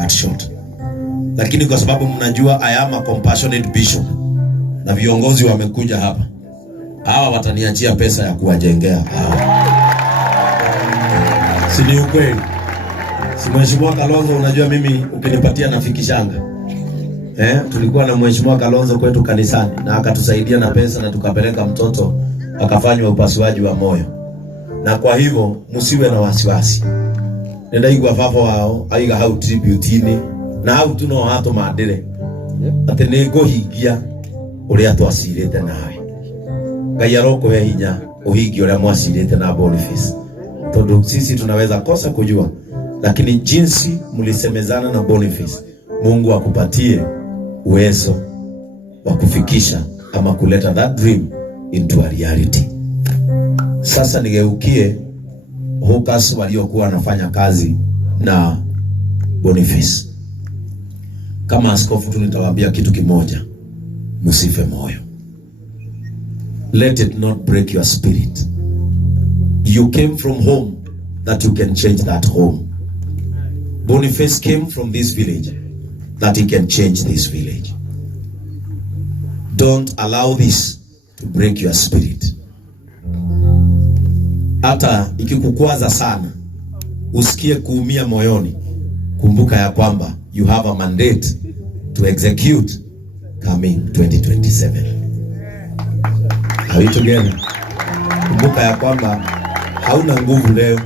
at short. Lakini kwa sababu mnajua I am a compassionate bishop na viongozi wamekuja hapa, hawa wataniachia pesa ya kuwajengea hawa. Si ni ukweli? Si Mheshimiwa Kalonzo, unajua mimi ukinipatia nafikishanga. Tulikuwa na Mheshimiwa Kalonzo kwetu kanisani na akatusaidia na pesa na tukapeleka mtoto akafanywa upasuaji wa moyo. Na kwa hivyo msiwe na wasiwasi. Nenda igwa fafo wao aiga how tribute ini na how tuno hato madire. Ate nego higia uria twacirite nawe. Ngai arokuhe hinya uhigi uria mwacirite na Boniface. Tondu sisi tunaweza kosa kujua, lakini jinsi mlisemezana na Boniface, Mungu akupatie uwezo wa kufikisha ama kuleta that dream into a reality. Sasa nigeukie hawkers waliokuwa wanafanya kazi na Boniface. Kama askofu tu nitawaambia kitu kimoja, msife moyo. Let it not break your spirit. You came from home that you can change that home. Boniface came from this village that he can change this village. Don't allow this to break your spirit. Hata ikikukwaza sana, usikie kuumia moyoni, kumbuka ya kwamba you have a mandate to execute coming 2027. Are we together? Kumbuka ya kwamba hauna nguvu leo,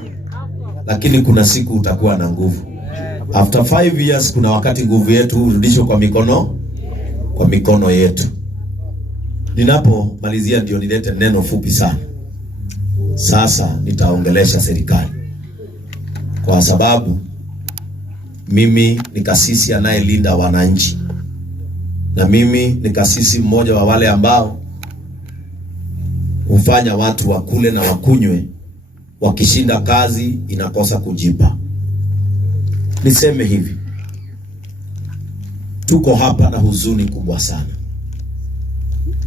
lakini kuna siku utakuwa na nguvu. After 5 years kuna wakati nguvu yetu urudishwe kwa mikono yetu. Ninapomalizia ndio nilete neno fupi sana. Sasa nitaongelesha serikali, kwa sababu mimi ni kasisi anayelinda wananchi, na mimi ni kasisi mmoja wa wale ambao hufanya watu wakule na wakunywe, wakishinda kazi inakosa kujipa. Niseme hivi, tuko hapa na huzuni kubwa sana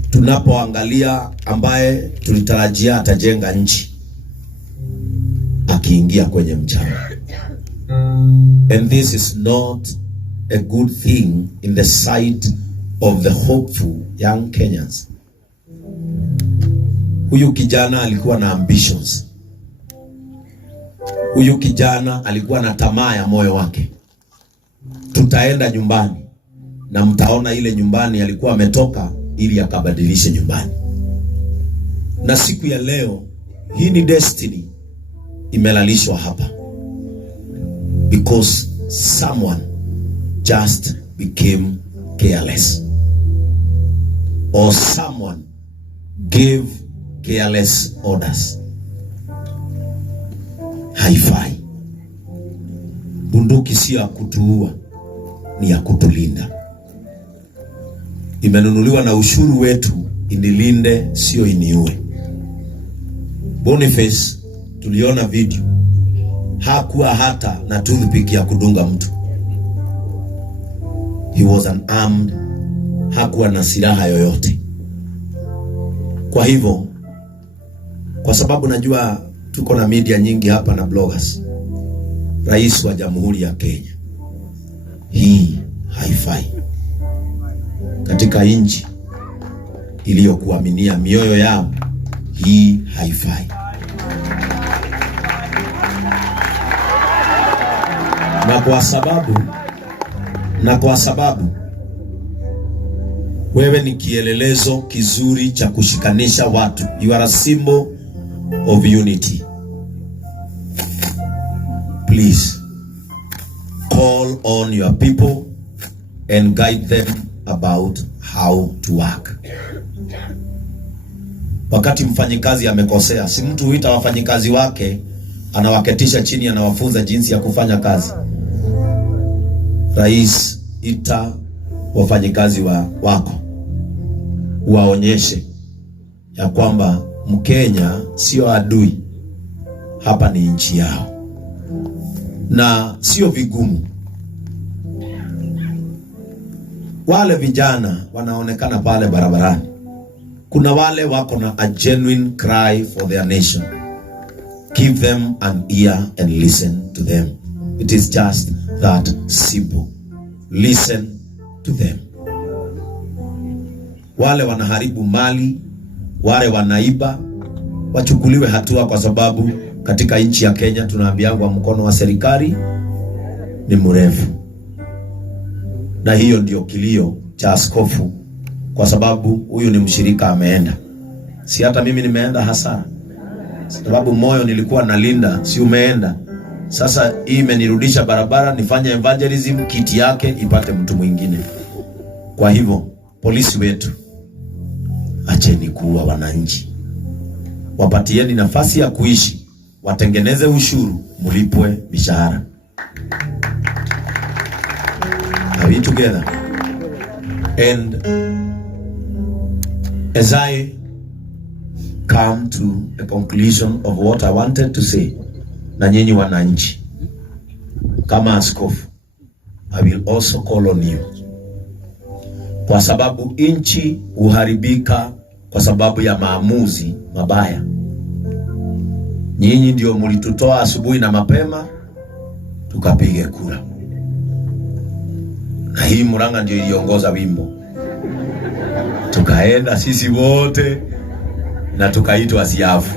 tunapoangalia ambaye tulitarajia atajenga nchi akiingia kwenye mchanga. And this is not a good thing in the sight of the hopeful young Kenyans. Huyu kijana alikuwa na ambitions. Huyu kijana alikuwa na tamaa ya moyo wake. Tutaenda nyumbani na mtaona ile nyumbani alikuwa ametoka ili akabadilishe nyumbani. Na siku ya leo hii ni destiny imelalishwa hapa, because someone just became careless, or someone gave careless orders. Haifai. Bunduki si ya kutuua, ni ya kutulinda. Imenunuliwa na ushuru wetu, inilinde sio iniue. Boniface tuliona video, hakuwa hata na toothpick ya kudunga mtu. He was unarmed, hakuwa na silaha yoyote. Kwa hivyo, kwa sababu najua tuko na media nyingi hapa na bloggers, Rais wa Jamhuri ya Kenya, hii haifai katika nchi iliyokuaminia mioyo yao. Hii haifai. Na kwa sababu wewe ni kielelezo kizuri cha kushikanisha watu. You are a symbol of unity. Please call on your people and guide them about how to work. Wakati mfanyikazi amekosea, si mtu huita wafanyikazi wake, anawaketisha chini, anawafunza jinsi ya kufanya kazi. Rais, ita wafanyikazi wako, waonyeshe ya kwamba Mkenya sio adui, hapa ni nchi yao. Na sio vigumu. Wale vijana wanaonekana pale barabarani, kuna wale wako na a genuine cry for their nation. Give them an ear and listen to them. It is just that simple. Listen to them. Wale wanaharibu mali, wale wanaiba, wachukuliwe hatua, kwa sababu katika nchi ya Kenya tunaambiwa mkono wa serikali ni mrefu. Na hiyo ndio kilio cha askofu, kwa sababu huyu ni mshirika ameenda. Si hata mimi nimeenda hasara, sababu moyo nilikuwa nalinda, si umeenda. Sasa hii imenirudisha barabara nifanye evangelism, kiti yake ipate mtu mwingine. Kwa hivyo polisi wetu, acheni kuua wananchi. Wapatieni nafasi ya kuishi, watengeneze ushuru, mulipwe mishahara. Are we together? And as I come to a conclusion of what I wanted to say, na nyinyi wananchi, kama askofu, I will also call on you, kwa sababu nchi uharibika kwa sababu ya maamuzi mabaya. Nyinyi ndio mlitutoa asubuhi na mapema tukapige kura, na hii Murang'a ndio iliongoza wimbo, tukaenda sisi wote na tukaitwa siafu,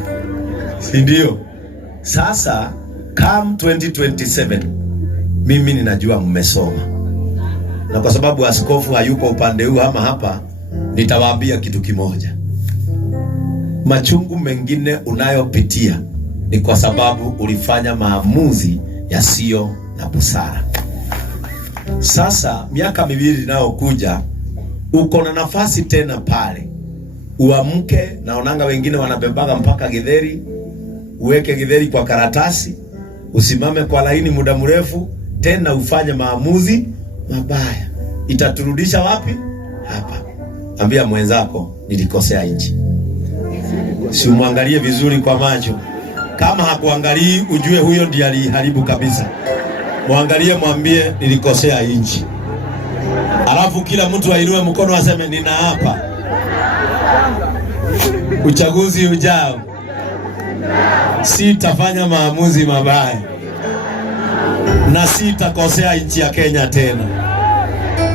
si ndio? Sasa come 2027, mimi ninajua mmesoma, na kwa sababu askofu hayuko upande huu ama hapa, nitawaambia kitu kimoja. Machungu mengine unayopitia ni kwa sababu ulifanya maamuzi yasiyo na busara. Sasa miaka miwili inayokuja, uko na nafasi tena pale, uamke. Naonanga wengine wanabebaga mpaka githeri, uweke githeri kwa karatasi, usimame kwa laini muda mrefu, tena ufanye maamuzi mabaya. Itaturudisha wapi? Hapa. Ambia mwenzako, nilikosea nchi. Si umwangalie vizuri kwa macho. Kama hakuangalii, ujue huyo ndiye aliharibu kabisa. Muangalie, mwambie nilikosea nchi. Alafu kila mtu ainue mkono aseme ninaapa uchaguzi ujao sitafanya maamuzi mabaya na sitakosea nchi ya Kenya tena.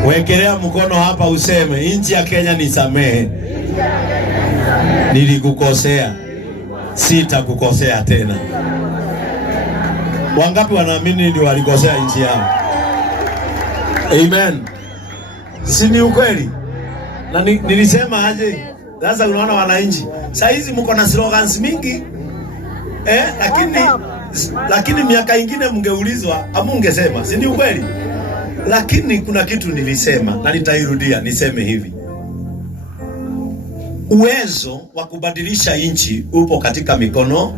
Wekelea mkono hapa useme, nchi ya Kenya nisamehe, nilikukosea, sitakukosea tena. Wangapi wanaamini ndio walikosea nchi yao? Amen. Si ni ukweli? Na nilisema aje? Sasa unaona wananchi, saa hizi mko na slogans mingi. Lakini miaka ingine mngeulizwa amungesema, si ni ukweli? Lakini kuna kitu nilisema na nitairudia, niseme hivi. Uwezo wa kubadilisha nchi upo katika mikono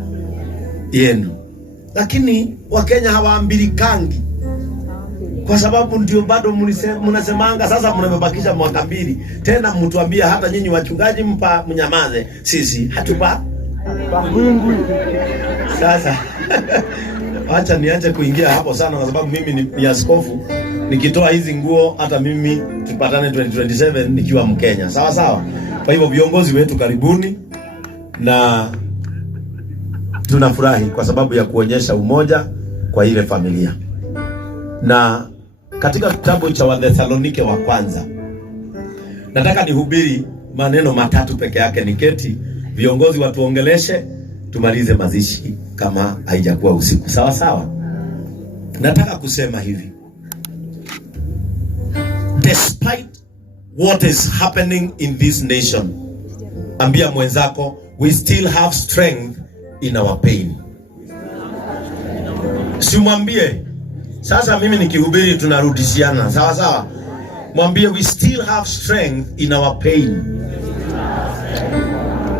yenu. Lakini Wakenya hawaambilikangi, kwa sababu ndio bado mnasemanga. Sasa mnabakisha mwaka mbili tena, mtuambia hata nyinyi wachungaji mpa mnyamaze, sisi hatupa Mungu. Sasa acha niache kuingia hapo sana, kwa sababu mimi ni askofu. Nikitoa hizi nguo, hata mimi tupatane 2027 nikiwa Mkenya, sawa sawa. Kwa hivyo viongozi wetu, karibuni, na tunafurahi kwa sababu ya kuonyesha umoja kwa ile familia. Na katika kitabu cha Wathesalonike wa kwanza, nataka nihubiri maneno matatu peke yake, niketi viongozi watuongeleshe, tumalize mazishi kama haijakuwa usiku, sawa sawa. Nataka kusema hivi: despite what is happening in this nation, ambia mwenzako, we still have strength in our pain. Simwambie sasa mimi nikihubiri tunarudishiana, sawa sawa. Mwambie we still have strength in our pain.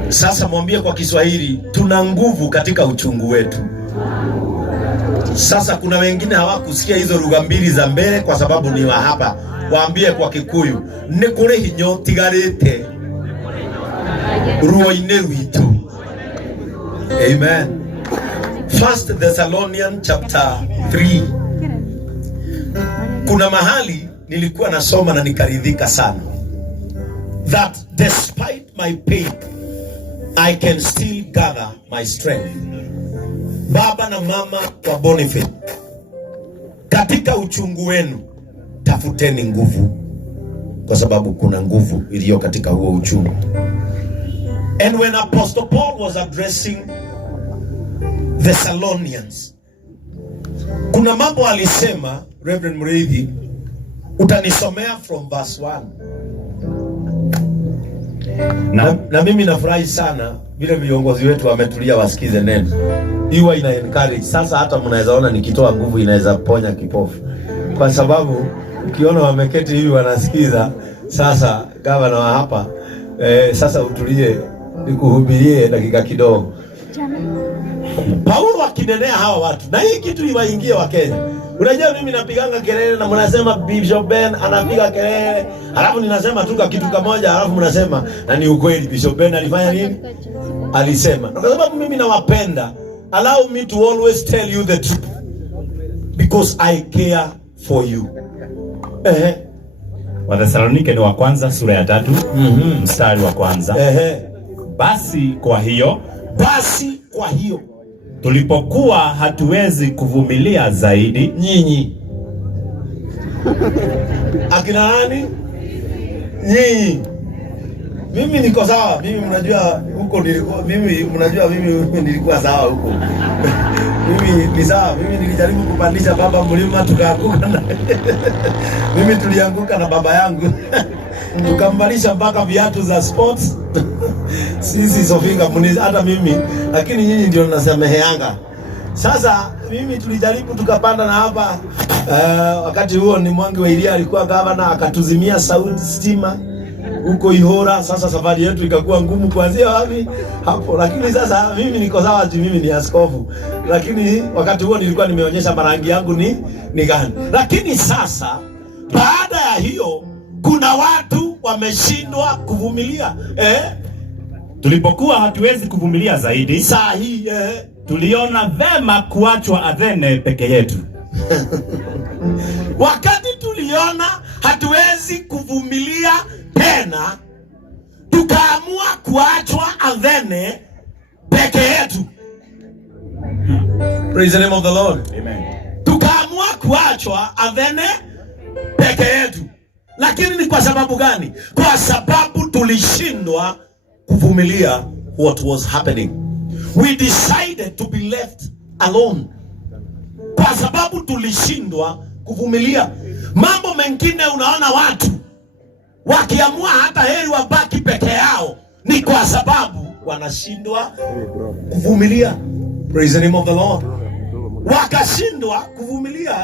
Sasa mwambie kwa Kiswahili, tuna nguvu katika uchungu wetu. Sasa kuna wengine hawakusikia hizo lugha mbili za mbele kwa sababu ni wa hapa. Waambie kwa Kikuyu, nikure hinyo tigarite ruoine rwitu. Amen. 1 Thessalonians chapter 3. Kuna mahali nilikuwa nasoma na nikaridhika sana, that despite my pain I can still gather my strength. Baba na mama wa Boniface katika uchungu wenu tafuteni nguvu, kwa sababu kuna nguvu iliyo katika huo uchungu. And when Apostle Paul was addressing Thessalonians, kuna mambo alisema. Reverend Muriithi, utanisomea from verse 1. Na mimi nafurahi sana vile viongozi wetu wametulia wasikize neno. Iwa ina encourage. Sasa hata mnaweza ona nikitoa nguvu inaweza ponya kipofu. Kwa sababu ukiona wameketi hivi wanasikiza. Sasa gavana wa hapa sasa utulie nikuhubirie dakika kidogo. Paulo akinenea hawa watu, na hii kitu iwaingie wa Kenya. Unajua mimi napiganga kelele na mnasema Bishop Ben anapiga kelele, alafu ninasema tu kitu kimoja, alafu mnasema na ni ukweli. Bishop Ben alifanya nini? Alisema. Kwa sababu mimi nawapenda, allow me to always tell you the truth because I care for you. Wathesalonike ni wa kwanza sura ya 3 mstari wa kwanza. Basi kwa hiyo tulipokuwa hatuwezi kuvumilia zaidi, nyinyi akina nani? Nyinyi. Mimi niko sawa. Mimi mnajua huko nilikuwa, mimi mnajua mimi nilikuwa sawa huko. Mimi ni sawa. Mimi nilijaribu kupandisha baba mlima tukaanguka na mimi tulianguka na baba yangu. Tukambalisha mpaka viatu za sports. Sisi Sofinga muniza hata mimi, lakini nyinyi ndio mnasameheanga. Sasa mimi tulijaribu tukapanda na hapa wakati huo ni Mwangi wa Iria alikuwa gavana, akatuzimia sauti stima huko Ihora. Sasa safari yetu ikakuwa ngumu kuanzia wapi hapo, lakini sasa mimi niko sawa tu, mimi ni askofu, lakini wakati huo nilikuwa nimeonyesha marangi yangu ni gani. Lakini sasa baada ya hiyo kuna watu wameshindwa kuvumilia. Tulipokuwa hatuwezi kuvumilia zaidi, saa hii tuliona vema kuachwa Athene peke yetu. Wakati tuliona hatuwezi kuvumilia tena, tukaamua kuachwa Athene peke yetu. Praise the name of the Lord. Amen. Tukaamua kuachwa Athene peke yetu. Lakini ni kwa sababu gani? Kwa sababu tulishindwa kuvumilia what was happening. We decided to be left alone. Kwa sababu tulishindwa kuvumilia. Mambo mengine unaona watu wakiamua hata heri wabaki peke yao, ni kwa sababu wanashindwa kuvumilia. Praise the name of the Lord. Wakashindwa kuvumilia,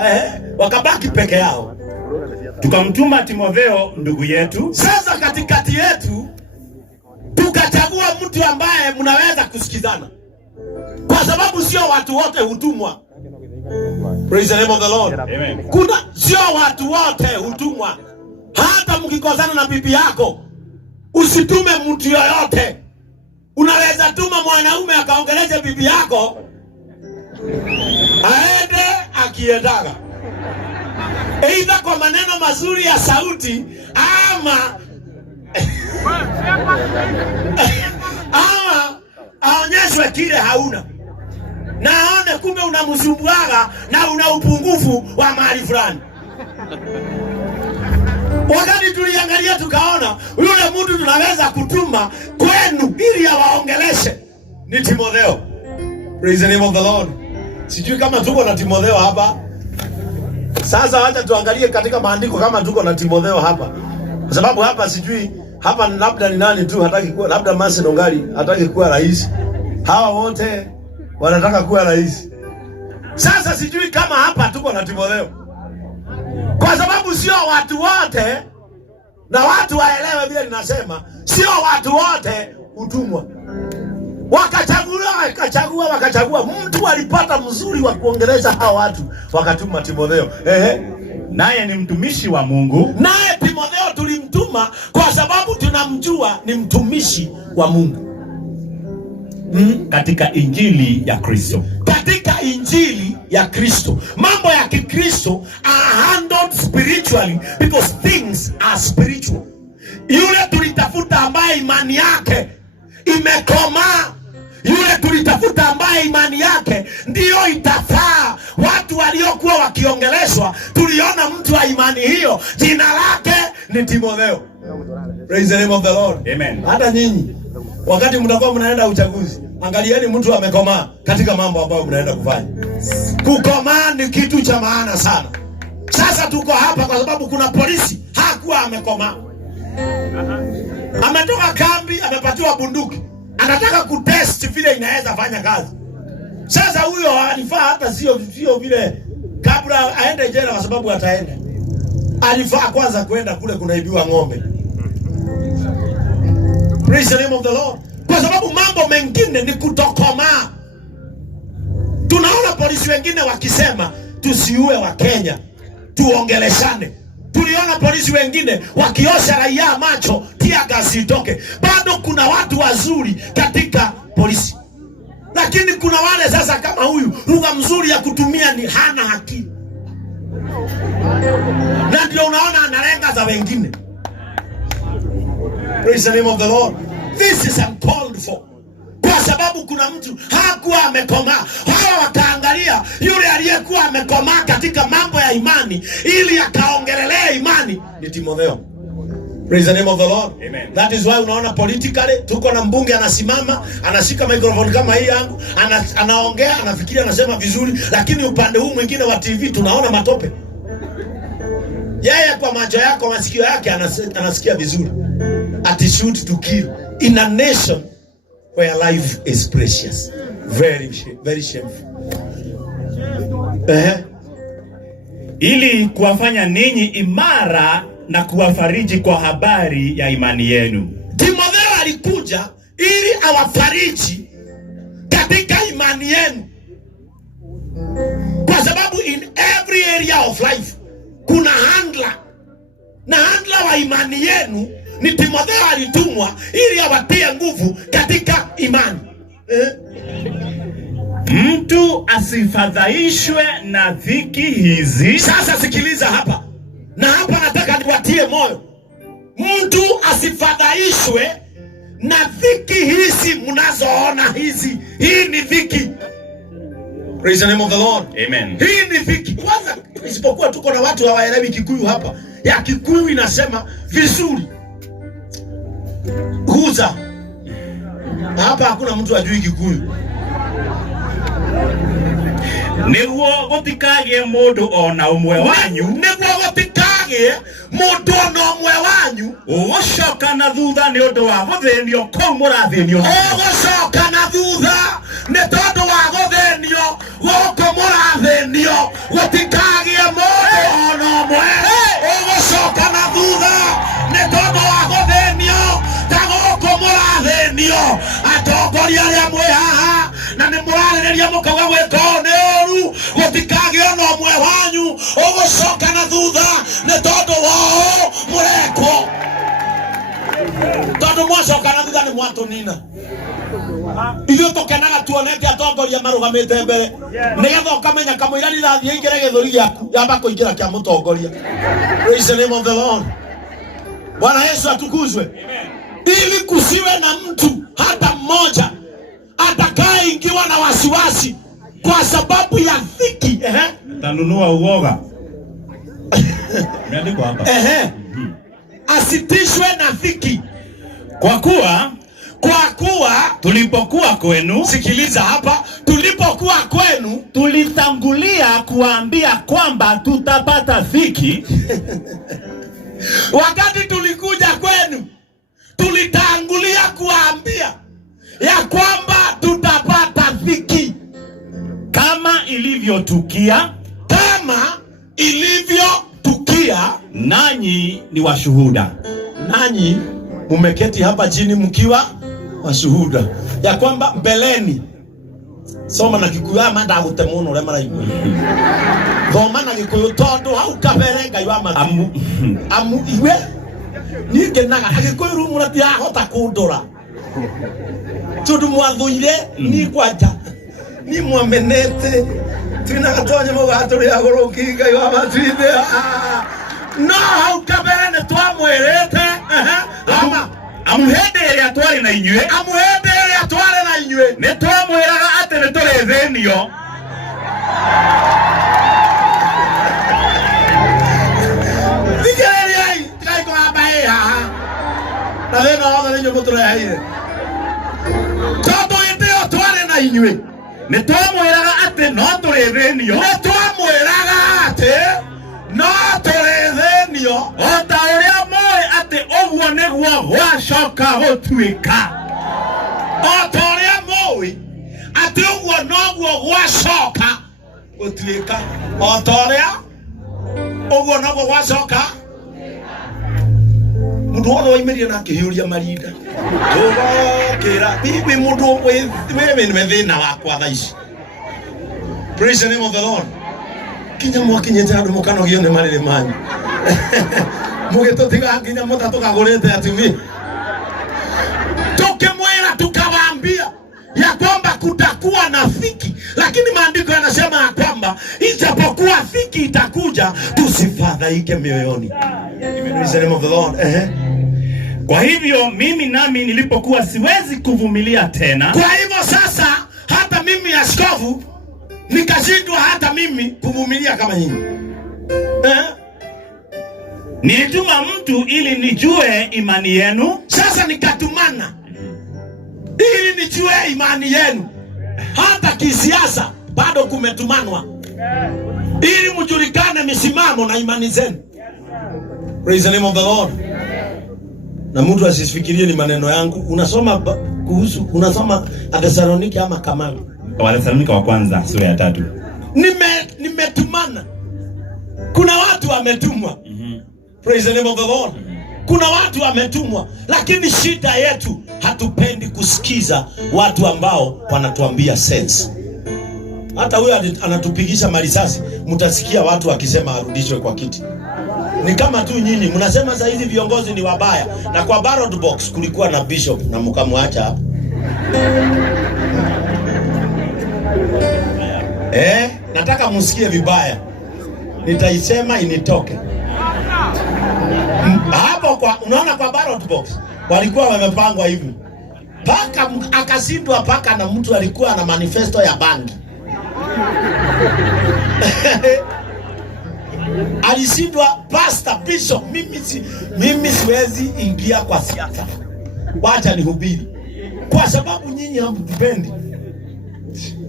wakabaki peke yao. Tukamtuma Timotheo ndugu yetu. Sasa katikati yetu tukachagua mtu ambaye mnaweza kusikizana, kwa sababu sio watu wote hutumwa. Praise the name of the Lord. Amen. Kuna sio watu wote hutumwa. Hata mkikosana na bibi yako, usitume mtu yoyote. Unaweza tuma mwanaume akaongeleze bibi yako aende akiendaga, aidha kwa maneno mazuri ya sauti ama aonyeshwe kile hauna, na aone kumbe unamsumbuaga na una upungufu wa mahali fulani. Wakati tuliangalia tukaona yule mtu tunaweza kutuma kwenu ili awaongeleshe ni Timotheo. Praise the name of the Lord. Sijui kama tuko na Timotheo hapa. Sasa acha tuangalie katika maandiko kama tuko na Timotheo hapa. Kwa sababu hapa sijui hapa labda ni nani tu hataki kuwa, labda Masi Nongali hataki kuwa rais. Hawa wote wanataka kuwa rais. Sasa sijui kama hapa tuko na Timotheo. Kwa sababu sio watu wote, na watu waelewe vile ninasema, sio watu wote utumwa. Wakachagua mtu alipata mzuri wa kuongeleza hawa watu, wakatuma Timotheo. Naye ni mtumishi wa Mungu. Naye Timotheo tulimtuma kwa sababu tunamjua ni mtumishi wa Mungu. Katika injili ya Kristo. Katika injili ya Kristo. Mambo ya Kikristo are handled spiritually because things are spiritual. Yule tulitafuta ambaye imani yake imekomaa, yule tulitafuta ambaye imani yake ndiyo itafaa watu waliokuwa wakiongeleshwa, tuliona mtu wa imani hiyo, jina lake ni Timotheo. Praise the name of the Lord. Amen. Hata nyinyi wakati mtakuwa mnaenda uchaguzi, angalieni mtu amekomaa katika mambo ambayo mnaenda kufanya. Kukomaa ni kitu cha maana sana. Sasa tuko hapa kwa sababu kuna polisi hakuwa amekomaa. Ametoka kambi, amepatiwa bunduki, anataka kutest vile inaweza fanya kazi. Sasa huyo alifaa hata sio vile kabla aende jela, kwa sababu ataenda, alifaa kwanza kwenda kule kunaibiwa ng'ombe. Praise the name of the Lord. Kwa sababu mambo mengine ni kutokomaa. Tunaona polisi wengine wakisema tusiue wa Kenya, tuongeleshane. Tuliona polisi wengine wakiosha raia macho, tia gasi itoke. Bado kuna watu wazuri katika polisi, lakini kuna wale sasa kama huyu, lugha mzuri ya kutumia ni hana akili, na ndio unaona analenga za wengine. Praise the name of the Lord. This is uncalled for. Kwa sababu kuna mtu hakuwa amekomaa. Hawa wakaangalia yule aliyekuwa amekomaa katika mambo ya imani ili akaongelelea imani ni Timotheo. Praise the name of the Lord. Amen. That is why unaona politically tuko na mbunge anasimama, anashika microphone kama hii yangu, anaongea, anafikiria, anasema vizuri, lakini upande huu mwingine wa TV tunaona matope. Yeye kwa macho yako, masikio yake anasikia vizuri. Ati shoot to kill in a nation where life is precious. Very shameful. Ili kuwafanya ninyi imara na kuwafariji kwa habari ya imani yenu. Timotheo alikuja ili awafariji katika imani yenu. Kwa sababu in every area of life kuna handler. Na handler wa imani yenu ni Timotheo. Alitumwa ili awatie nguvu katika imani. Mtu asifadhaishwe na dhiki hizi. Sasa sikiliza hapa. Na hapa nataka niwatie moyo. Mtu asifadhaishwe na dhiki hizi mnazoona hizi. Hii ni dhiki. Praise the name of the Lord. Amen. Hii ni dhiki. Kwanza isipokuwa tuko na watu hawaelewi Kikuyu hapa. Ya Kikuyu inasema vizuri. Huza. Hapa hakuna mtu ajui Kikuyu. Niguo gutikagie mundu ona umwe wanyu, niguo gutikagie mundu ona umwe wanyu ugucoka na thutha ni undu wa guthenio kou murathenio, ugucoka na thutha ni tondu wa guthenio guku murathenio. Gutikagie mundu ona umwe ugucoka na thutha ni tondu wa guthenio ta guku murathenio. Atongoria aria mwi haha na ni murarĩrĩria mũkauga gwĩka nĩ ũru, gũtikagĩe ona ũmwe wanyu ũgũcoka na thutha nĩ tondũ wao mũrekwo. Tondũ mwacoka na thutha nĩ mwatũnina. Ithuĩ tũkenaga tuonete atongoria marũgamĩte mbere, nĩgetha ũkamenya kamũira rithathi ingĩre gĩthũri gĩaku yamba kũingĩra kĩa mũtongoria. Praise the name of the Lord. Bwana Yesu atukuzwe. Ili kusiwe na mtu hata mmoja atakayeingiwa na wasiwasi kwa sababu ya dhiki. Tanunua uoga. Imeandikwa hapa. Asitishwe na dhiki. Kwa kuwa tulipokuwa kwenu, sikiliza hapa, tulipokuwa kwenu tulitangulia kuambia kwamba tutapata dhiki. Wakati tulikuja kwenu tulitangulia kuambia ya kwamba tutapata dhiki, kama ilivyotukia, nanyi ni washuhuda. Nanyi mumeketi hapa chini mkiwa washuhuda ya kwamba mbeleni. Soma na Kikuyu ama ndagute muno ule maraigua. Thoma na Gikuyu tondu hau kabere Ngai wa mathimu amu iwe ningenaga Gikuyu ru murati ahota kundura tondu mwathuire ni kwanja ni mwamenete twina gatonye mugaturi agoroki Ngai wa mathimu. No hau kabere ne twamwirete amuhende ĩrĩa twarĩ na inyuĩ, nĩ twamwĩraga atĩ nĩ tũrĩ thenio Nigeria hii kai kwa bae ha. Na leo naona nyo mutro ya hii. Todo iteo tware na inywe. Nĩ twamwĩraga atĩ no tũrĩthĩnio. Nĩ twamwĩraga atĩ no tũrĩthĩnio. O ta ũrĩa mũĩ atĩ ũguo nĩguo gwacoka gũtuĩka. O ta ũrĩa mũĩ atĩ ũguo noguo gwacoka gũtuĩka. O ta ũrĩa ũguo noguo gwacoka. Mũndũ wothe waimĩrire na akĩhiũria marinda. Tũgokĩra bibi mũndũ wewe nĩ thĩna wakwa thaa ici. Praise the name of the Lord. Kinya mwakinyĩte andũ mũkanogio nĩ marĩrĩ manyu. Mũgĩtũtiga nginya mũtatũ kagũrĩte atumia. Tukimwera tukawaambia ya kwamba kutakuwa na dhiki, lakini maandiko yanasema ya kwamba ijapokuwa dhiki itakuja, tusifadhaike mioyoni. Praise the name of the Lord. Kwa hivyo mimi nami nilipokuwa siwezi kuvumilia tena. Kwa hivyo sasa hata mimi askofu nikashindwa hata mimi kuvumilia kama nyinyi. Nilituma mtu ili nijue imani yenu. Sasa nikatumana ili nijue imani yenu. Hata kisiasa bado kumetumanwa ili mjulikane misimamo na imani zenu. Praise the name of the Lord. Na mtu asifikirie ni maneno yangu. Unasoma Thessalonike ama Kamali? Wathesalonike wa kwanza sura ya 3. Nimetumana. Kuna watu wametumwa. Praise the name of the Lord. Kuna watu wametumwa, lakini shida yetu hatupendi kusikiza watu ambao wanatuambia sense. Hata huyo anatupigisha marisasi, mtasikia watu wakisema arudishwe kwa kiti. Ni kama tu nyinyi mnasema sasa hizi viongozi ni wabaya, na kwa ballot box kulikuwa na bishop na mkamwacha hapo. Nataka msikie vibaya. Nitaisema initoke. Hapo unaona kwa ballot box walikuwa wamepangwa hivi. Paka akashindwa paka na mtu alikuwa na manifesto ya bangi. Alishindwa pastor bishop, mimi siwezi ingia kwa siasa. Wacha nihubiri. Kwa sababu nyinyi hamtupendi.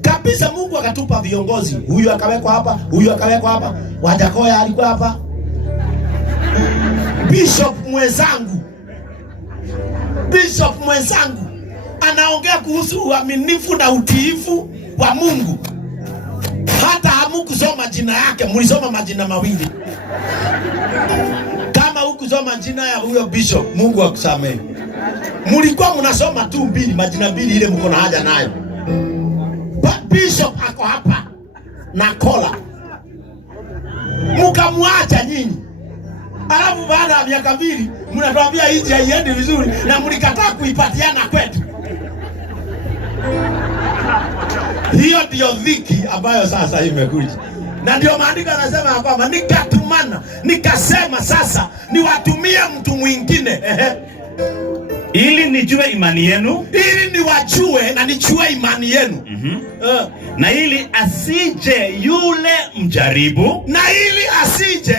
Kabisa Mungu akatupa viongozi. Huyu akawekwa hapa, huyu akawekwa hapa. Wajakoya alikuwa hapa. Bishop mwenzangu anaongea kuhusu uaminifu na utiifu wa Mungu. Hata hamukusoma jina yake, mlisoma majina mawili. Kama hukusoma jina ya huyo bishop, Mungu akusamehe. Mlikuwa mnasoma tu mbili, majina mbili ile mko na haja nayo. Bishop ako hapa na kola. Mkamwacha nyinyi. Alafu baada ya miaka 2 mnatuambia hizi haiendi vizuri na mlikataa kuipatiana kwetu. Hiyo ndio dhiki ambayo sasa imekuja. Na ndio maandiko yanasema kwamba nikatumana, nikasema sasa niwatumie mtu mwingine. Ili nijue imani yenu, ili niwajue na nijue imani yenu. Na ili asije yule mjaribu, na ili asije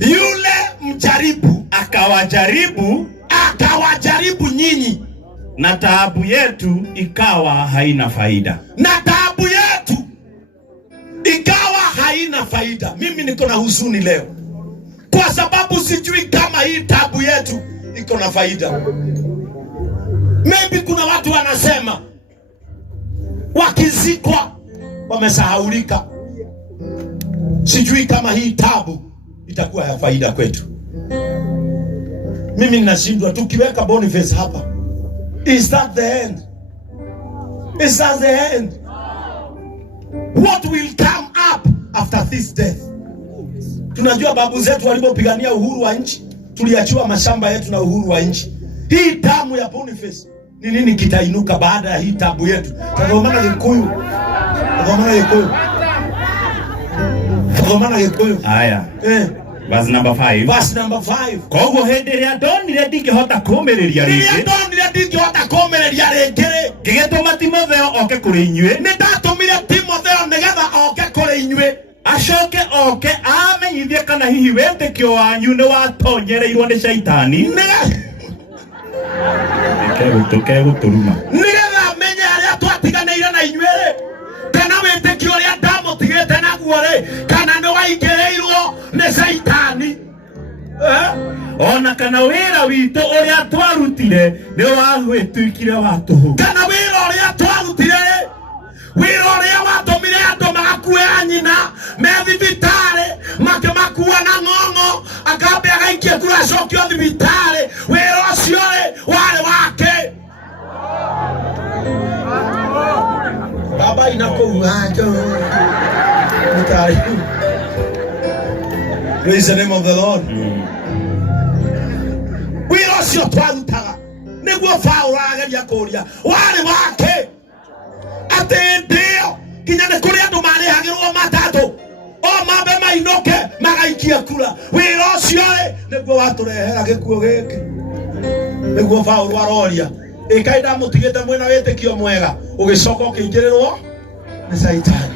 yule mjaribu akawajaribu nyinyi, na taabu yetu ikawa haina faida. Na taabu yetu ikawa haina faida. Mimi niko na huzuni leo kwa sababu sijui kama hii taabu yetu iko na faida. Maybe kuna watu wanasema wakizikwa wamesahaulika. Sijui kama hii taabu itakuwa ya faida kwetu. Mimi ninashindwa tukiweka Boniface hapa. Is that the end? Is that the end? What will come up after this death? Tunajua babu zetu walipopigania uhuru wa nchi, tuliachiwa mashamba yetu na uhuru wa nchi. Hii damu ya Boniface ni nini kitainuka baada ya hii tabu yetu? Tazamana Gikuyu. Haya. Verse number 5. Verse number 5. Koguo hindi ria ndonire ndingihota kumiriria ringi. Ria ndonire ndingihota kumiriria ringi. Ngigituma Timotheo oke kuri inyue. Nindatumire Timotheo nigetha oke kuri inyue. Acoke oke amenyithie kana hihi wetĩkio wanyu nĩ watonyereirwo nĩ Shaitani. Tukegũtũruma. Nigetha menye harĩa twatiganĩire na inyuĩ, kana wĩtĩkio ũrĩa ndamũtigĩte naguo rĩ, kana nĩ waingĩrĩirwo nĩ Shaitani. Ona kana wĩra witũ ũrĩa twarutire nĩ wagwĩtuĩkire wa tũhũ. Kana wĩra ũrĩa twarutire rĩ, wĩra ũrĩa watũmire andũ magakue anyina me thibitarĩ, makĩmakua na ng'ong'o, akambe agaikia kura acokio thibitarĩ, wĩra ũcio rĩ warĩ wake. Baba inakuacho mutari. Praise the name of the Lord. Wĩra ũcio twarutaga nĩguo Paulo arageria kũria warĩ wake. Atĩ ndio kinya nĩ kũrĩ andũ marĩhagĩrwo matatũ o mambe mainoke magaikia kura. Wĩra ũcio rĩ nĩguo watũrehera gĩkuũ gĩkĩ. Nĩguo Paulo aroria ĩkai ndamũtigĩte mwena wĩtĩkio mwega ũgĩcoka ũkĩingĩrĩrwo nĩ Shaitani.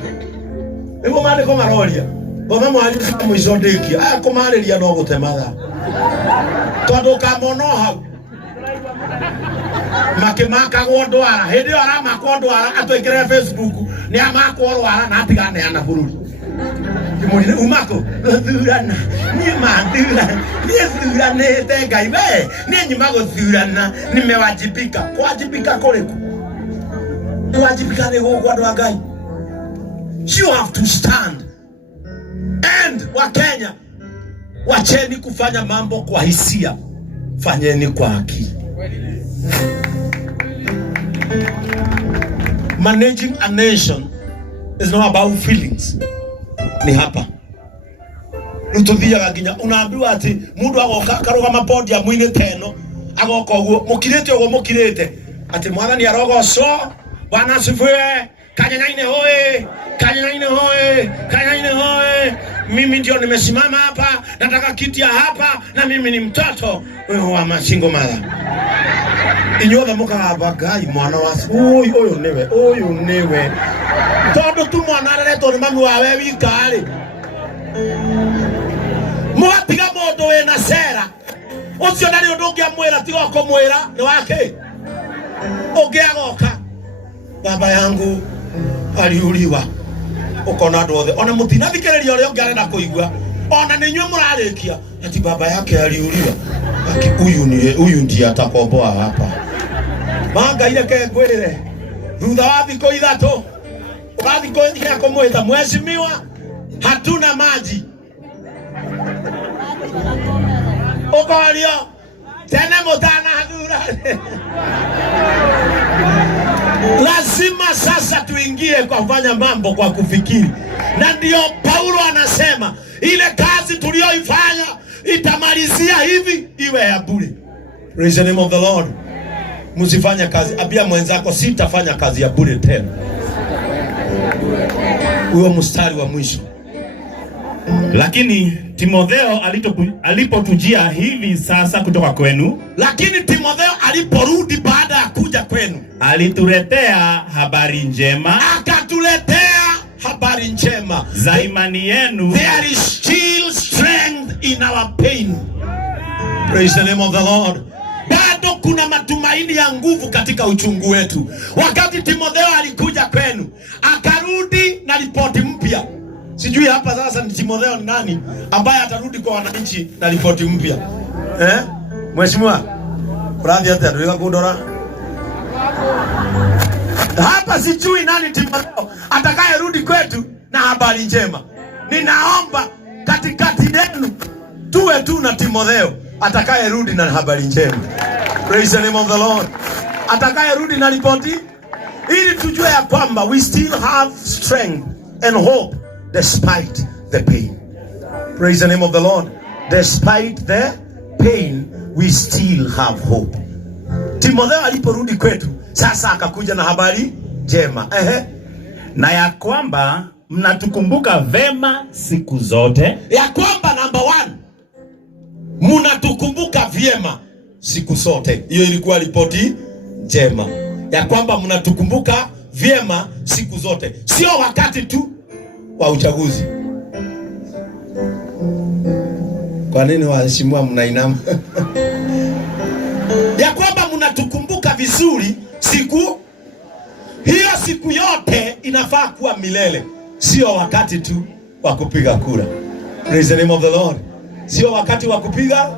Nĩguo maandĩko maroria thoma mwanyu mũico ndĩkia aya kũmarĩria no gũte mathaa tondũ kamona hau makimakagwo ndwara hindi ĩyo aramakwo ndwara atwĩkĩre Facebook nĩ amakwo ndwara na atiganeana bũrũri kimũrire umako thurana niĩ mathurana niĩ thuranĩte Ngai we niĩ nyuma gũthurana nimewajibika. Kuwajibika kũrĩkũ? Kuwajibika nĩ gũkũ andũ a Ngai. You have to stand. And wa Kenya, wacheni kufanya mambo kwa hisia, fanyeni kwa akili. Managing a nation is not about feelings. Ni hapa nututhiaga nginya unaambiwa ati mundu agoka karugama podium mwine teno agoka uguo mukirite uguo mukirite ati mwathani arogocwo Bwana asifiwe. Kanyanyaine hoye, kanyanyaine hoye, kanyanyaine hoye. Mimi ndio nimesimama hapa, nataka kiti ya hapa, na mimi ni mtoto wa Mashingo Mala. Inyothe mukaba Ngai mwana wasi. Uyu niwe. Tondu tu mwana areretwo ni mami wawe wikari. Mwatiga mundu wina cera. Ucio ndari undu ungiamwira tiga kumwira ni wake. Ungiagoka baba yangu aliuliwa ukona andu othe ona mutinathikiriria uria ungiarenda kuigua ona ninywe murarikia ati baba yake aliuliwa aki uyu ndiye atakomboa hapa manga ile ke ngwirire thutha wa thiko ithatu ugathiko ya kumwita mheshimiwa hatuna maji ukorio tena mutana hadura. Lazima sasa tuingie kwa kufanya mambo kwa kufikiri. Na ndio Paulo anasema ile kazi tulioifanya itamalizia hivi iwe ya bure. Praise the name of the Lord. Msifanye kazi. Abia mwenzako sitafanya kazi ya bure tena. Huo mstari wa mwisho. Lakini Timotheo alipotujia hivi sasa kutoka kwenu, lakini Timotheo aliporudi baada ya kuja kwenu, alituletea habari njema, akatuletea habari njema za imani yenu. There is still strength in our pain. Praise the name of the Lord. Bado kuna matumaini ya nguvu katika uchungu wetu. Wakati Timotheo alikuja kwenu, akarudi na ripoti mpya. Sijui hapa sasa ni Timotheo ni nani ambaye atarudi kwa wananchi na ripoti mpya. Mheshimiwa Brandi hata ndio kudora. Hapa sijui nani Timotheo atakayerudi kwetu na habari njema. Ninaomba katikati yenu tuwe tu na Timotheo atakayerudi na habari njema. Praise the name of the Lord. Atakayerudi na ripoti ili tujue ya kwamba we still have strength and hope despite the pain. Praise the name of the Lord. Despite the pain, we still have hope. Timotheo aliporudi kwetu, sasa akakuja na habari njema. Na ya kwamba mnatukumbuka vema siku zote. Ya kwamba number one, mnatukumbuka vyema siku zote. Hiyo ilikuwa ripoti njema ya kwamba mnatukumbuka vyema siku zote, sio wakati tu wa uchaguzi. Kwa nini waheshimiwa mnainama? Ya kwamba mnatukumbuka vizuri siku hiyo, siku yote inafaa kuwa milele, sio wakati tu wa kupiga kura. Praise the name of the Lord. Sio wakati wa kupiga,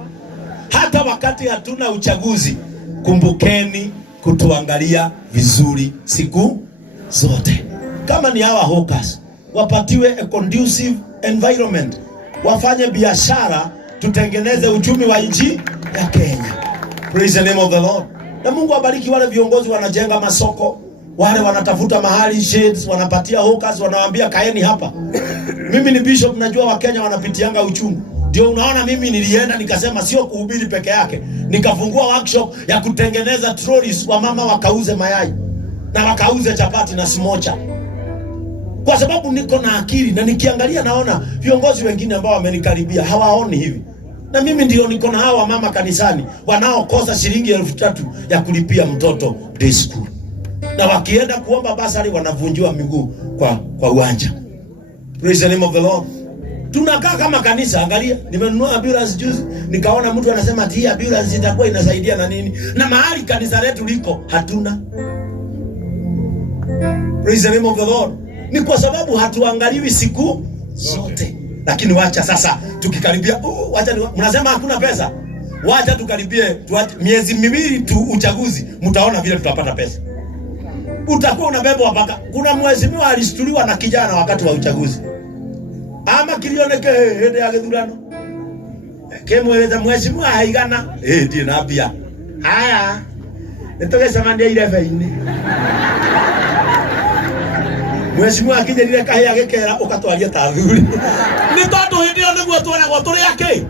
hata wakati hatuna uchaguzi, kumbukeni kutuangalia vizuri siku zote. Kama ni hawa hawkers, wapatiwe a conducive environment, wafanye biashara, tutengeneze uchumi wa nchi ya Kenya. Praise the name of the Lord. Na Mungu abariki wale viongozi wanajenga masoko, wale wanatafuta mahali shades, wanapatia hawkers, wanawaambia kaeni hapa. Mimi ni bishop, najua Wakenya wanapitianga uchungu. Ndio unaona mimi nilienda nikasema sio kuhubiri peke yake, nikafungua workshop ya kutengeneza trolleys, wa mama wakauze mayai na wakauze chapati na smocha, kwa sababu niko na akili na nikiangalia naona viongozi wengine ambao wamenikaribia hawaoni hivi. Na mimi ndio niko na hawa mama kanisani wanaokosa shilingi 3,000 ya kulipia mtoto day school, na wakienda kuomba basari wanavunjiwa miguu kwa uwanja. Praise the name of the Lord. Tunakaa kama kanisa. Angalia, nimenunua ambulance juzi, nikaona mtu anasema ati ambulance itakuwa inasaidia na nini, na mahali kanisa letu liko hatuna. Praise the name of the Lord. Ni kwa sababu hatuangaliwi siku zote. Lakini wacha sasa tukikaribia, wacha mnasema hakuna pesa, wacha tukaribie miezi miwili tu uchaguzi, mtaona vile tutapata pesa. Utakuwa unabeba mpaka kuna mheshimiwa alistuliwa na kijana wakati wa uchaguzi, ama kilioneke hede ya githurano kemweleza mheshimiwa haigana ndiye nabia haya nitoke samande ile faini. Mheshimiwa akija ile kahi agekera ukatwaria ta thuri ni tondu hindi yo niguo twaragwo turi yake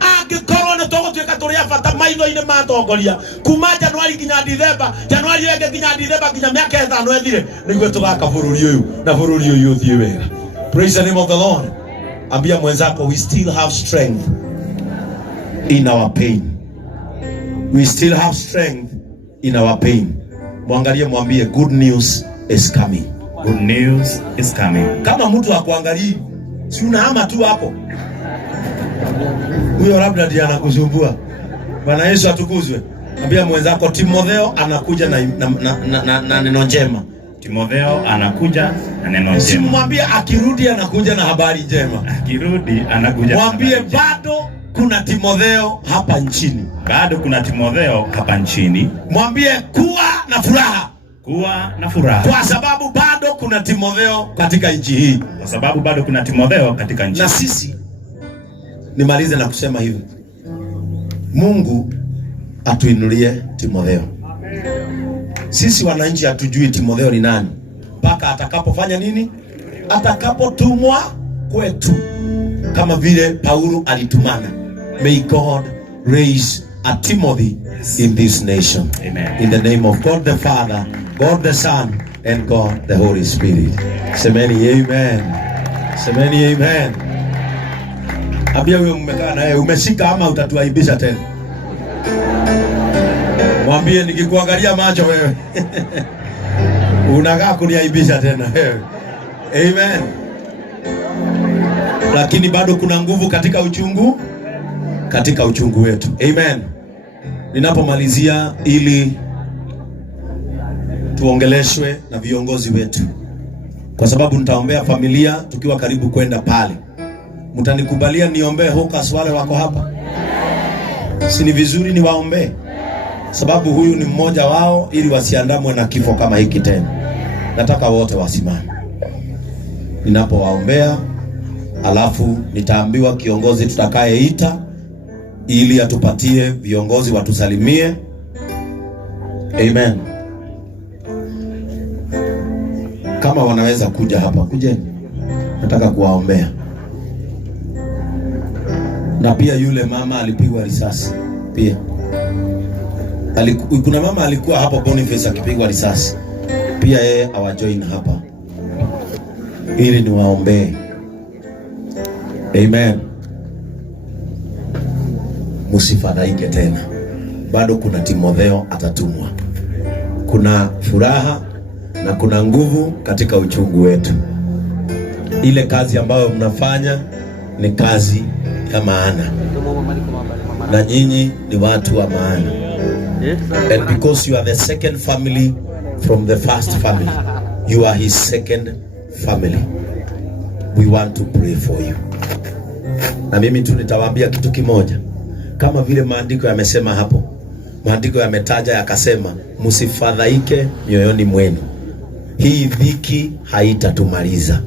angikorwo ni tugutwika turi abata maitho-ini matongoria kuma Januari nginya Dithemba, Januari yenge nginya Dithemba nginya miaka 5 ethire, niguo tugaka bururi uyu na bururi uyu uthie wega. Praise the name of the Lord. Ambia mwenzako, we still have strength in our pain. We still have strength in our pain. Mwangalie mwambie, good news is coming. Good news is coming. Kama mtu akuangalie, si unahama tu hapo, huyo labda ndiye anakusumbua. Bwana Yesu atukuzwe. Ambia mwenzako, Timotheo anakuja na neno njema. Timotheo anakuja na neno njema. Simwambie akirudi anakuja na habari njema. Akirudi anakuja. Mwambie bado kuna Timotheo hapa nchini. Bado kuna Timotheo hapa nchini. Mwambie kuwa na furaha. Kuwa na furaha. Kwa sababu bado kuna Timotheo katika nchi hii. Kwa sababu bado kuna Timotheo katika nchi. Na sisi, nimalize na kusema hivi, Mungu atuinulie Timotheo. Sisi wananchi hatujui Timotheo ni nani mpaka atakapofanya nini? Atakapotumwa kwetu, kama vile Paulo alitumana. May God raise a Timothy in this nation. Amen. In the name of God the Father, God the Son, and God the Holy Spirit. Semeni amen. Semeni amen. Abia wewe mmekaa naye, umeshika ama utatuaibisha tena? Mwambie nikikuangalia macho wewe unakaa kuniaibisha tena wewe. Amen. Lakini bado kuna nguvu katika uchungu wetu. Amen. Ninapomalizia, ili tuongeleshwe na viongozi wetu, kwa sababu nitaombea familia tukiwa karibu kwenda pale. Mtanikubalia niombee hawkers wale wako hapa? Si ni vizuri niwaombee? Sababu huyu ni mmoja wao, ili wasiandamwe na kifo kama hiki tena. Nataka wote wasimame ninapowaombea, alafu nitaambiwa kiongozi tutakayeita ili atupatie viongozi watusalimie. Amen. Kama wanaweza kuja hapa, kujeni. Nataka kuwaombea. Na pia yule mama alipigwa risasi pia. Kuna mama alikuwa hapo Boniface akipigwa risasi pia, yeye awajoin hapa ili niwaombee. Amen. msifadhaike tena. Bado kuna Timotheo atatumwa. Kuna furaha na kuna nguvu katika uchungu wetu. Ile kazi ambayo mnafanya ni kazi ya maana, na nyinyi ni watu wa maana. And because you are the second family from the first family, you are his second family. We want to pray for you. Na mimi tu nitawaambia kitu kimoja. Kama vile maandiko yamesema hapo, maandiko yametaja yakasema, msifadhaike mioyoni mwenu. Hii dhiki haitatumaliza.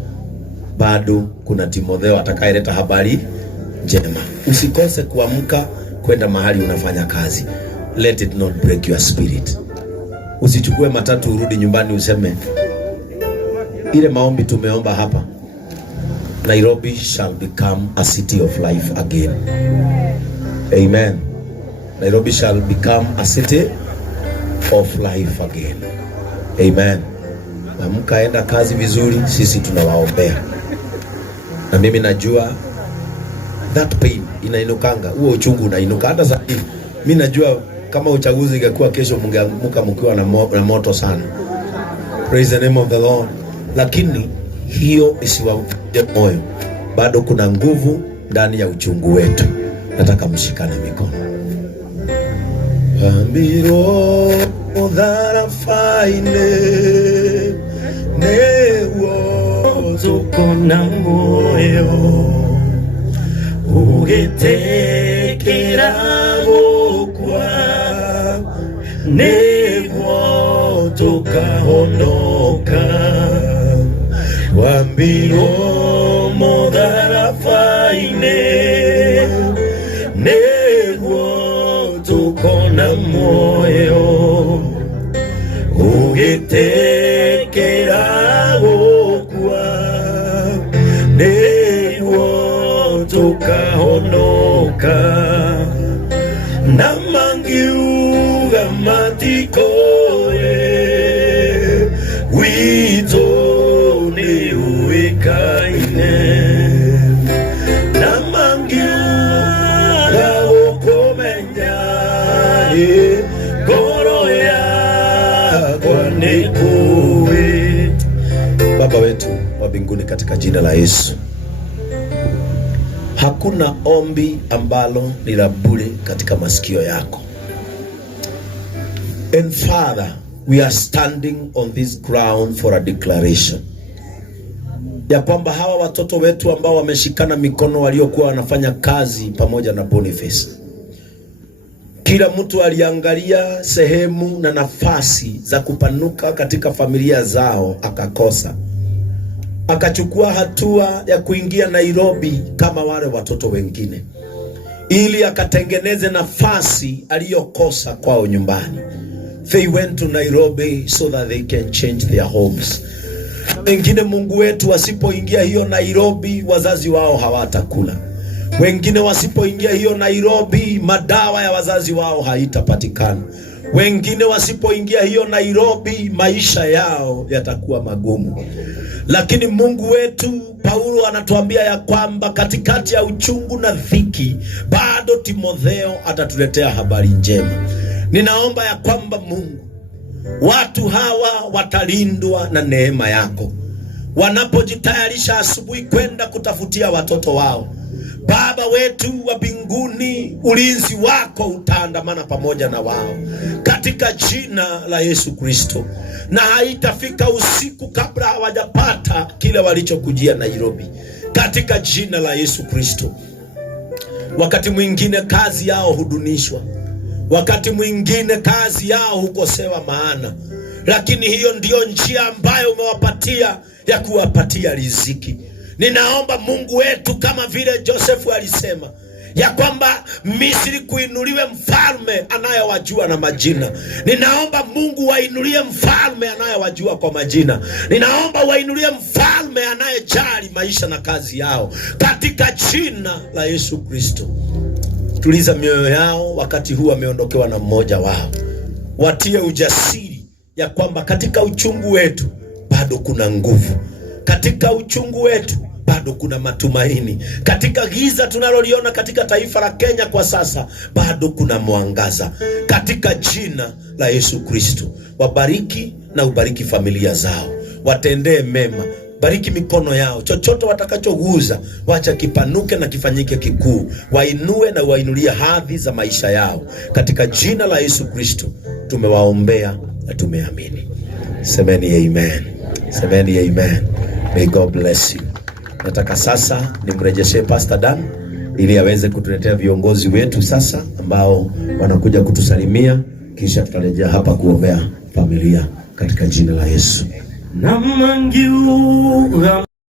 Bado kuna Timotheo atakayeleta habari njema. Usikose kuamka kwenda mahali unafanya kazi. Let it not break your spirit. Usichukue matatu urudi nyumbani useme, ile maombi tumeomba hapa, Nairobi shall become a city of life again. Amen. Nairobi shall become a city of life again. Amen. Na mkaenda kazi vizuri, sisi tunawaombea. Na mimi najua that pain inainukanga, huo uchungu unainuka. Hata sasa mimi najua kama uchaguzi ingekuwa kesho mngeamka mkiwa na moto sana. Praise the name of the Lord. Lakini hiyo isiwaje moyo. Bado kuna nguvu ndani ya uchungu wetu. Nataka mshikane mikono. Ambiro udharafaine newo tukona moyo ugetekera gukwa newo tukahonoka wambiro mudharafaine newo tukona moyo ugetekera gukwa newo tukahonoka na mangiuga matikoe wito ni uikaine na mangiuga ukomenya koro yako ni uwe. Baba wetu wa mbinguni, katika jina la Yesu, hakuna ombi ambalo ni la bure katika masikio yako. And Father, we are standing on this ground for a declaration ya kwamba hawa watoto wetu ambao wameshikana mikono waliokuwa wanafanya kazi pamoja na Boniface, kila mtu aliangalia sehemu na nafasi za kupanuka katika familia zao akakosa, akachukua hatua ya kuingia Nairobi kama wale watoto wengine, ili akatengeneze nafasi aliyokosa kwao nyumbani. They went to Nairobi so that they can change their homes. Wengine Mungu wetu wasipoingia hiyo Nairobi, wazazi wao hawatakula. Wengine wasipoingia hiyo Nairobi, madawa ya wazazi wao haitapatikana. Wengine wasipoingia hiyo Nairobi, maisha yao yatakuwa magumu. Lakini Mungu wetu, Paulo anatuambia ya kwamba katikati ya uchungu na dhiki, bado Timotheo atatuletea habari njema. Ninaomba ya kwamba Mungu, watu hawa watalindwa na neema yako wanapojitayarisha asubuhi kwenda kutafutia watoto wao. Baba wetu wa mbinguni, ulinzi wako utaandamana pamoja na wao katika jina la Yesu Kristo, na haitafika usiku kabla hawajapata kile walichokujia Nairobi katika jina la Yesu Kristo. Wakati mwingine kazi yao hudunishwa, wakati mwingine kazi yao hukosewa maana, lakini hiyo ndiyo njia ambayo umewapatia ya kuwapatia riziki. Ninaomba Mungu wetu, kama vile Josefu alisema ya kwamba Misri kuinuliwe mfalme anayewajua na majina. Ninaomba Mungu wainulie mfalme anayewajua kwa majina. Ninaomba wainulie mfalme anayejali maisha na kazi yao katika jina la Yesu Kristo. Tuliza mioyo yao wakati huu wameondokewa na mmoja wao. Watie ujasiri ya kwamba katika uchungu wetu bado kuna nguvu. Katika uchungu wetu bado kuna matumaini. Katika giza tunaloliona katika taifa la Kenya kwa sasa, bado kuna mwangaza. Katika jina la Yesu Kristo, wabariki na ubariki familia zao, watendee mema, bariki mikono yao, chochote watakachoguza wacha kipanuke na kifanyike kikuu, wainue na wainulie hadhi za maisha yao. Katika jina la Yesu Kristo tumewaombea na tumeamini. Semeni amen. Semeni amen. May God bless you. Nataka sasa nimrejeshe Pastor Dan ili aweze kutuletea viongozi wetu sasa ambao wanakuja kutusalimia, kisha tutarejea hapa kuombea familia katika jina la Yesu.